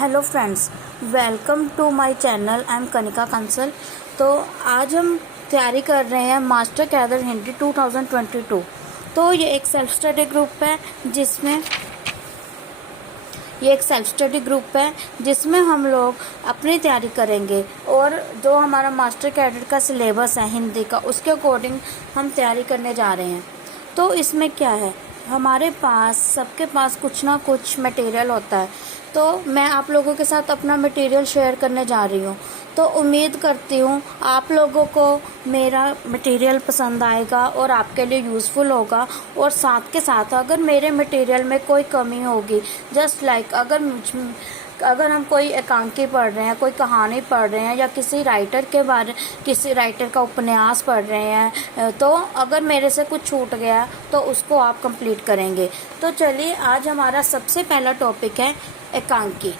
Hello friends, welcome to my channel. I am Kanika Kansal. तो आज हम तैयारी कर रहे हैं मास्टर कैडर हिंदी 2022। तो ये एक सेल्फ स्टडी ग्रुप है जिसमें हम लोग अपनी तैयारी करेंगे और जो हमारा मास्टर कैडर का सिलेबस है हिंदी का, उसके अकॉर्डिंग हम तैयारी करने जा रहे हैं। तो इसमें क्या है, हमारे पास सबके पास कुछ ना कुछ मटेरियल होता है। तो मैं आप लोगों के साथ अपना मटेरियल शेयर करने जा रही हूँ। तो उम्मीद करती हूँ आप लोगों को मेरा मटेरियल पसंद आएगा और आपके लिए यूज़फुल होगा। और साथ के साथ अगर मेरे मटेरियल में कोई कमी होगी, जस्ट लाइक अगर हम कोई एकांकी पढ़ रहे हैं, कोई कहानी पढ़ रहे हैं या किसी राइटर का उपन्यास पढ़ रहे हैं, तो अगर मेरे से कुछ छूट गया तो उसको आप कंप्लीट करेंगे। तो चलिए, आज हमारा सबसे पहला टॉपिक है एकांकी।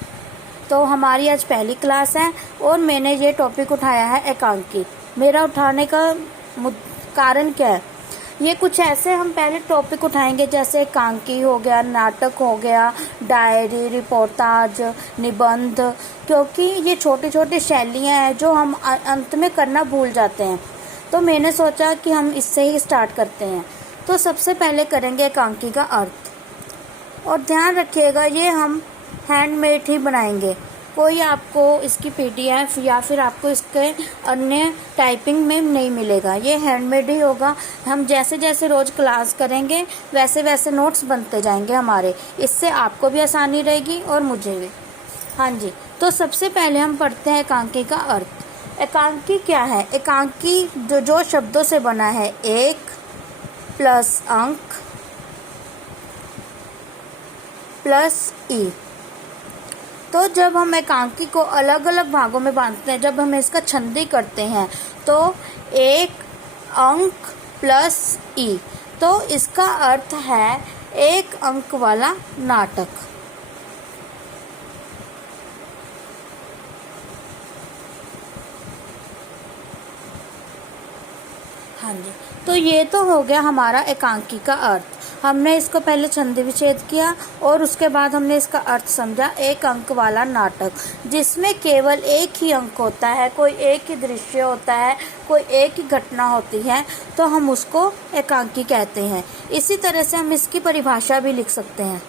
तो हमारी आज पहली क्लास है और मैंने ये टॉपिक उठाया है एकांकी। मेरा उठाने का कारण क्या है, ये कुछ ऐसे हम पहले टॉपिक उठाएंगे जैसे एकांकी हो गया, नाटक हो गया, डायरी, रिपोर्टाज, निबंध, क्योंकि ये छोटी छोटी शैलियाँ हैं जो हम अंत में करना भूल जाते हैं। तो मैंने सोचा कि हम इससे ही स्टार्ट करते हैं। तो सबसे पहले करेंगे एकांकी का अर्थ। और ध्यान रखिएगा, ये हम हैंडमेड ही बनाएंगे। कोई आपको इसकी पीडीएफ या फिर आपको इसके अन्य टाइपिंग में नहीं मिलेगा, ये हैंडमेड ही होगा। हम जैसे जैसे रोज़ क्लास करेंगे वैसे वैसे नोट्स बनते जाएंगे हमारे। इससे आपको भी आसानी रहेगी और मुझे भी। हाँ जी, तो सबसे पहले हम पढ़ते हैं एकांकी का अर्थ। एकांकी क्या है? एकांकी जो शब्दों से बना है, एक प्लस अंक प्लस ई। तो जब हम एकांकी को अलग अलग भागों में बांटते हैं, जब हम इसका छंदी करते हैं, तो एक अंक प्लस ई, तो इसका अर्थ है एक अंक वाला नाटक। हाँ जी, तो ये तो हो गया हमारा एकांकी का अर्थ। हमने इसको पहले छंदी विच्छेद किया और उसके बाद हमने इसका अर्थ समझा। एक अंक वाला नाटक जिसमें केवल एक ही अंक होता है, कोई एक ही दृश्य होता है, कोई एक ही घटना होती है, तो हम उसको एकांकी कहते हैं। इसी तरह से हम इसकी परिभाषा भी लिख सकते हैं।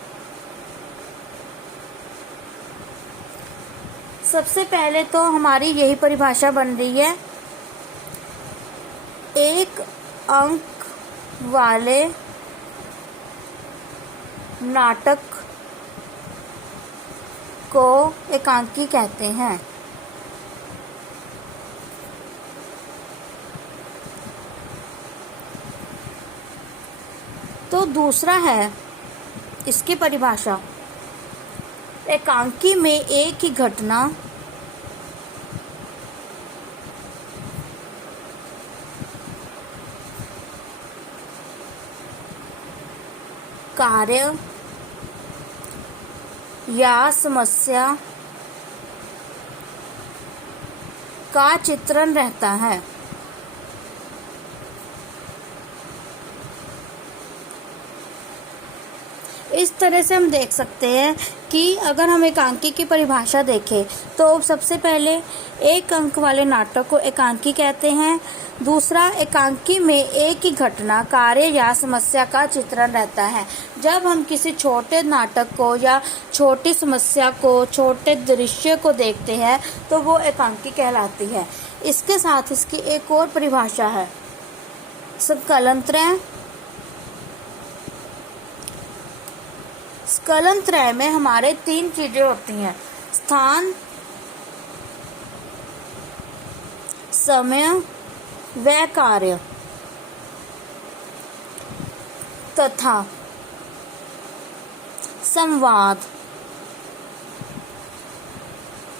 सबसे पहले तो हमारी यही परिभाषा बन रही है, एक अंक वाले नाटक को एकांकी कहते हैं। तो दूसरा है इसकी परिभाषा, एकांकी में एक ही घटना कार्य या समस्या का चित्रण रहता है। इस तरह से हम देख सकते हैं कि अगर हम एकांकी की परिभाषा देखें तो सबसे पहले एक अंक वाले नाटक को एकांकी कहते हैं। दूसरा, एकांकी में एक ही घटना, कार्य या समस्या का चित्रण रहता है। जब हम किसी छोटे नाटक को या छोटी समस्या को, छोटे दृश्य को देखते हैं तो वो एकांकी कहलाती है। इसके साथ इसकी एक और परिभाषा है, संकलनत्रय। संकलनत्रय में हमारे तीन चीजें होती हैं, स्थान, समय व कार्य तथा संवाद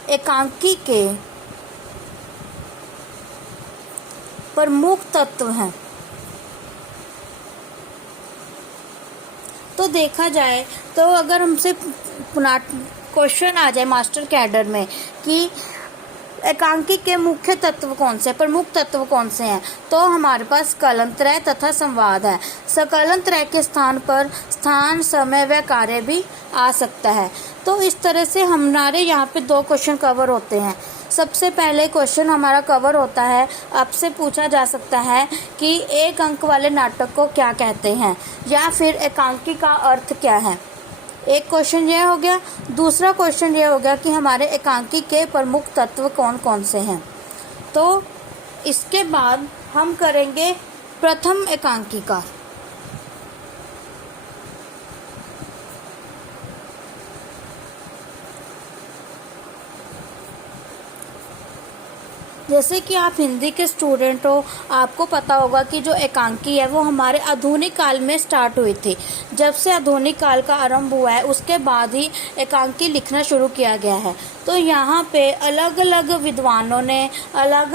एकांकी के प्रमुख तत्व हैं। तो देखा जाए तो अगर हमसे क्वेश्चन आ जाए मास्टर कैडर में कि एकांकी के मुख्य तत्व कौन से, प्रमुख तत्व कौन से हैं? तो हमारे पास कलंत्रय तथा संवाद है। सकलंत्रय के स्थान पर स्थान, समय व कार्य भी आ सकता है। तो इस तरह से हमारे यहाँ पे 2 क्वेश्चन कवर होते हैं। सबसे पहले क्वेश्चन हमारा कवर होता है, आपसे पूछा जा सकता है कि 1 अंक वाले नाटक को क्या कहते हैं, या फिर एकांकी का अर्थ क्या है। एक क्वेश्चन ये हो गया। दूसरा क्वेश्चन ये हो गया कि हमारे एकांकी के प्रमुख तत्व कौन कौन से हैं। तो इसके बाद हम करेंगे प्रथम एकांकी का। जैसे कि आप हिंदी के स्टूडेंट हो, आपको पता होगा कि जो एकांकी है वो हमारे आधुनिक काल में स्टार्ट हुई थी। जब से आधुनिक काल का आरंभ हुआ है उसके बाद ही एकांकी लिखना शुरू किया गया है। तो यहाँ पे अलग अलग विद्वानों ने, अलग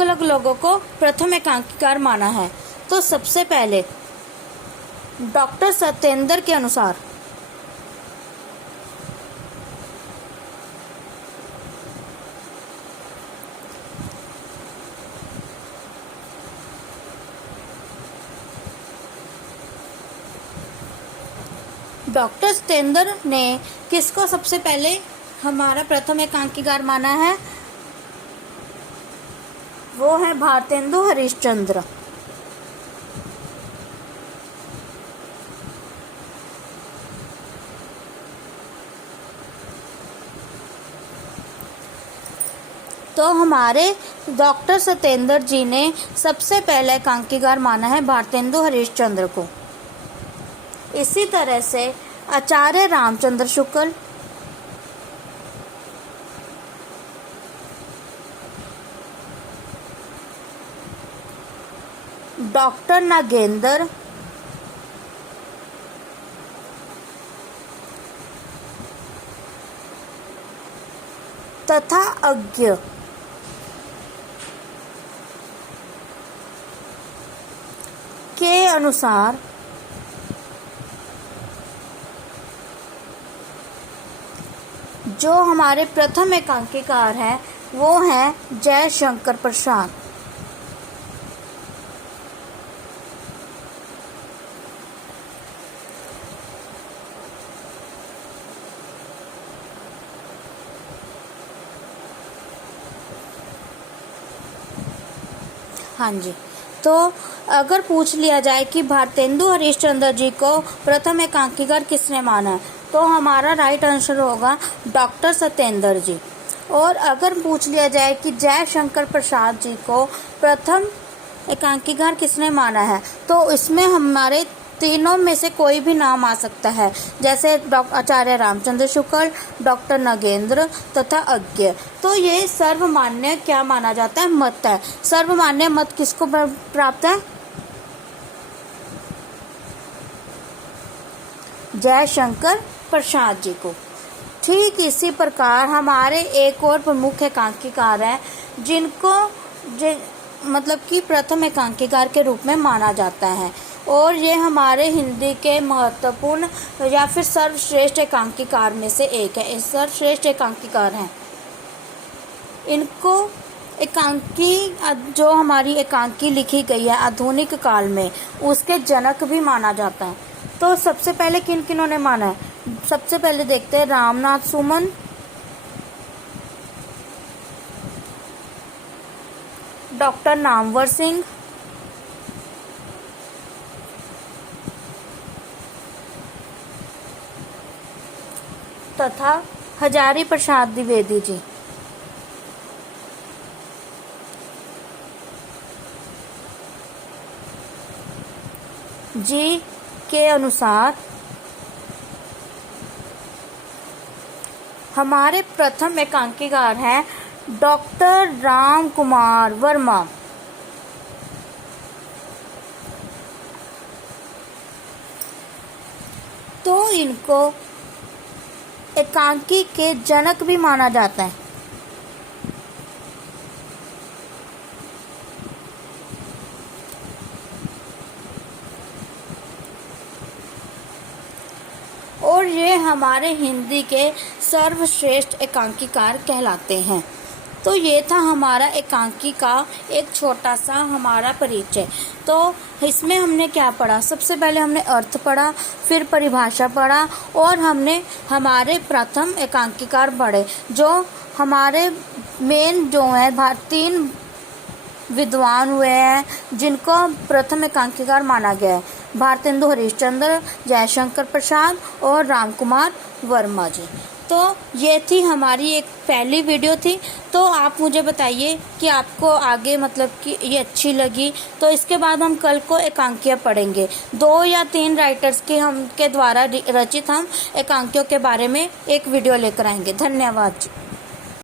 अलग लोगों को प्रथम एकांकीकार माना है। तो सबसे पहले डॉक्टर सत्येंद्र के अनुसार डॉक्टर सत्येंद्र ने किसको सबसे पहले हमारा प्रथम एकांकीकार माना है? वो है भारतेंदु हरिश्चंद्र। तो हमारे डॉक्टर सत्येंद्र जी ने सबसे पहले एकांकीकार माना है भारतेंदु हरिश्चंद्र को। इसी तरह से आचार्य रामचंद्र शुक्ल, डॉक्टर नागेंद्र, तथा अज्ञ के अनुसार जो हमारे प्रथम एकांकीकार हैं वो हैं जयशंकर प्रसाद। हाँ जी। तो अगर पूछ लिया जाए कि भारतेंदु हरिश्चंद्र जी को प्रथम एकांकीकार किसने माना है, तो हमारा राइट आंसर होगा डॉक्टर सत्येंद्र जी। और अगर पूछ लिया जाए कि जयशंकर प्रसाद जी को प्रथम एकांकीकार किसने माना है, तो इसमें हमारे तीनों में से कोई भी नाम आ सकता है, जैसे आचार्य रामचंद्र शुक्ल, डॉक्टर नागेंद्र तथा अज्ञ। तो ये सर्वमान्य क्या माना जाता है? मत है। सर्वमान्य मत किसको प्राप्त है? जयशंकर प्रसाद जी को। ठीक इसी प्रकार हमारे एक और प्रमुख एकांकीकार हैं जिनको मतलब कि प्रथम एकांकीकार के रूप में माना जाता है, और ये हमारे हिंदी के महत्वपूर्ण या फिर सर्वश्रेष्ठ एकांकीकार में से एक है। इस सर्वश्रेष्ठ एकांकीकार हैं। इनको एकांकी, जो हमारी एकांकी लिखी गई है आधुनिक काल में, उसके जनक भी माना जाता है। तो सबसे पहले किन किन्हों ने माना है? सबसे पहले देखते हैं रामनाथ सुमन, डॉक्टर नामवर सिंह, तथा हजारी प्रसाद द्विवेदी जी। जी के अनुसार हमारे प्रथम एकांकीकार हैं डॉक्टर राम कुमार वर्मा। तो इनको एकांकी के जनक भी माना जाता है। और ये हमारे हिंदी के सर्वश्रेष्ठ एकांकीकार कहलाते हैं। तो ये था हमारा एकांकी का एक छोटा सा हमारा परिचय। तो इसमें हमने क्या पढ़ा? सबसे पहले हमने अर्थ पढ़ा, फिर परिभाषा पढ़ा, और हमने हमारे प्रथम एकांकीकार पढ़े, जो हमारे मेन जो है 3 विद्वान हुए हैं जिनको प्रथम एकांकीकार माना गया है, भारतेंदु हरिश्चंद्र, जयशंकर प्रसाद और रामकुमार वर्मा जी। तो ये थी हमारी एक पहली वीडियो थी। तो आप मुझे बताइए कि आपको आगे मतलब कि ये अच्छी लगी। तो इसके बाद हम कल को एकांकियाँ पढ़ेंगे, 2 या 3 राइटर्स के द्वारा रचित हम एकांकियों के बारे में एक वीडियो लेकर आएंगे। धन्यवाद जी।